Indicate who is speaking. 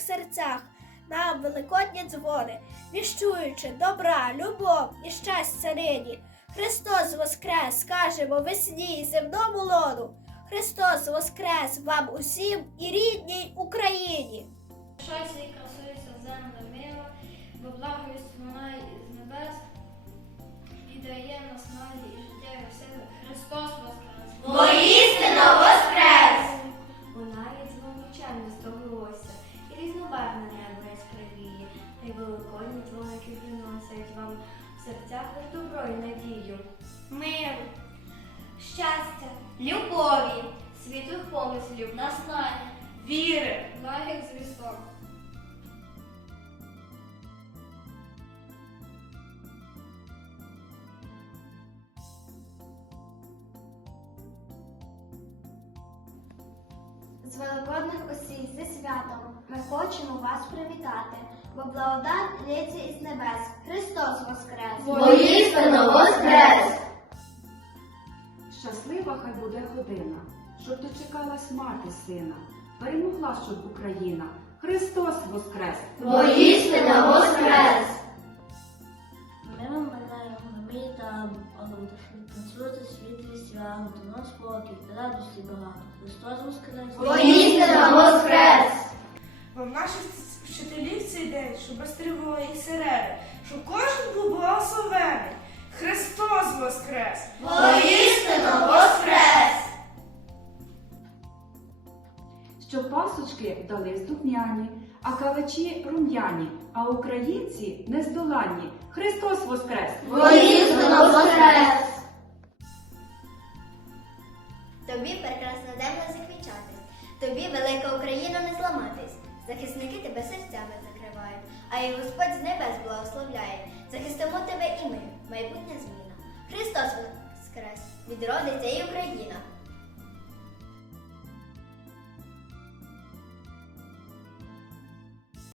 Speaker 1: серцях нам великодні дзвони, віщуючи добра, любов і щастя нині. Христос Воскрес, скажемо весні і земному лону. Христос Воскрес вам усім і рідній Україні.
Speaker 2: Щастя і красується землю мила,
Speaker 3: серцях лиш добро і надію.
Speaker 2: Миру,
Speaker 4: Щастя, любові, світлих помислів,
Speaker 2: наснаги,
Speaker 4: віри.
Speaker 2: благих звісток.
Speaker 5: З великодних осінь зі святом ми хочемо вас привітати, бо благодать лється із небес. Христос Воскрес!
Speaker 4: Воістину воскрес!
Speaker 6: Щаслива хай буде година, щоб дочекалась мати сина. Перемогла, щоб Україна. Христос Воскрес!
Speaker 4: Воістину воскрес!
Speaker 2: Ми вам бажаємо мрій та благодуші, танцювати світлі свято, спокій, радості багато. Христос Воскрес!
Speaker 4: Воістину воскрес!
Speaker 7: Вам наших вчителів цей день, щоб без тривоги і сирени, щоб кожен був благословений. Христос Воскрес!
Speaker 4: Воістину воскрес!
Speaker 6: Щоб пасочки дали здухняні, а калачі рум'яні, а українці нездоланні. Христос Воскрес!
Speaker 4: Воістину воскрес!
Speaker 5: Тобі прекрасна земля заквічатись, тобі велика Україна не зламатись. Захисники тебе серцями закривають, а і Господь з небес благословляє. Захистимо тебе і ми, майбутня зміна. Христос Воскрес! Відродиться і Україна.